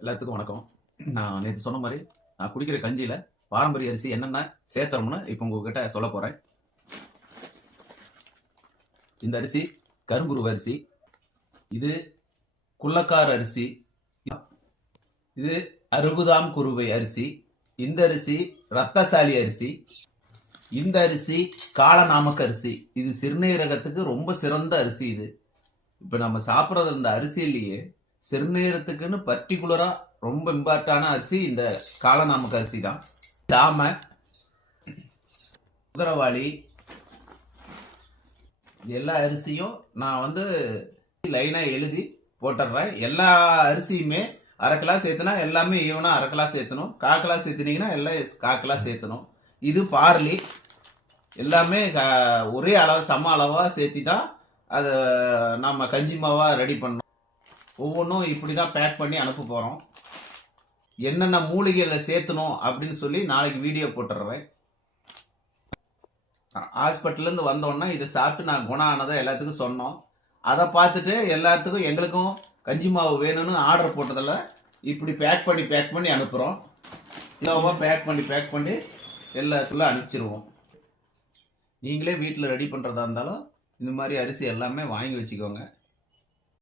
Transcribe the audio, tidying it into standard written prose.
எல்லாத்துக்கும் வணக்கம். நான் நேத்து சொன்ன மாரி, நான் குடிக்கிற கஞ்சியில பாரம்பரிய அரிசி என்னென்ன சேர்த்தோம்னு இப்ப உங்ககிட்ட சொல்லப் போறேன். இந்த அரிசி கருங்குருவ அரிசி. இது குள்ளக்கார அரிசி. இது அறுபதாம் குருவை அரிசி. இந்த அரிசி ரத்தசாலி அரிசி. இந்த அரிசி காளநாமக்க அரிசி. இது சிறுநீரகத்துக்கு ரொம்ப சிறந்த அரிசி இது. இப்ப நம்ம சாப்பிடுறது இந்த அரிசியிலேயே சிறுநீரகத்துக்குன்னு பர்டிகுலரா ரொம்ப இம்பார்ட்டான அரிசி இந்த காளநாமக்க அரிசி தான். சாம, குதிரவாளி, எல்லா அரிசியும் நான் லைனா எழுதி போட்டுடுறேன். எல்லா அரிசியுமே அரை கிலோ சேர்த்துனா எல்லாமே ஈவனா அரை கிலோ சேர்த்தணும். 1/4 கிலோ சேர்த்துனீங்கன்னா எல்லாம் 1/4 கிலோ சேர்த்தணும். இது பார்லி. எல்லாமே ஒரே அளவு சம அளவா சேர்த்தி தான் அதை நம்ம கஞ்சி மாவா ரெடி பண்ணோம். ஒவ்வொன்றும் இப்படி தான் பேக் பண்ணி அனுப்ப போகிறோம். என்னென்ன மூலிகைகளை சேர்த்தணும் அப்படின்னு சொல்லி நாளைக்கு வீடியோ போட்டுடுறேன். ஹாஸ்பிட்டல்லேருந்து வந்தோன்னா இதை சாப்பிட்டு நான் குணம் ஆனதை எல்லாத்துக்கும் சொன்னோம். அதை பார்த்துட்டு எல்லாத்துக்கும் எங்களுக்கும் கஞ்சி மாவு வேணும்னு ஆர்டர் போட்டதில் இப்படி பேக் பண்ணி அனுப்புகிறோம். இலவா பேக் பண்ணி எல்லாத்துக்குள்ள அனுப்பிச்சிருவோம். நீங்களே வீட்டில் ரெடி பண்ணுறதா இருந்தாலும் இந்த மாதிரி அரிசி எல்லாமே வாங்கி வச்சுக்கோங்க.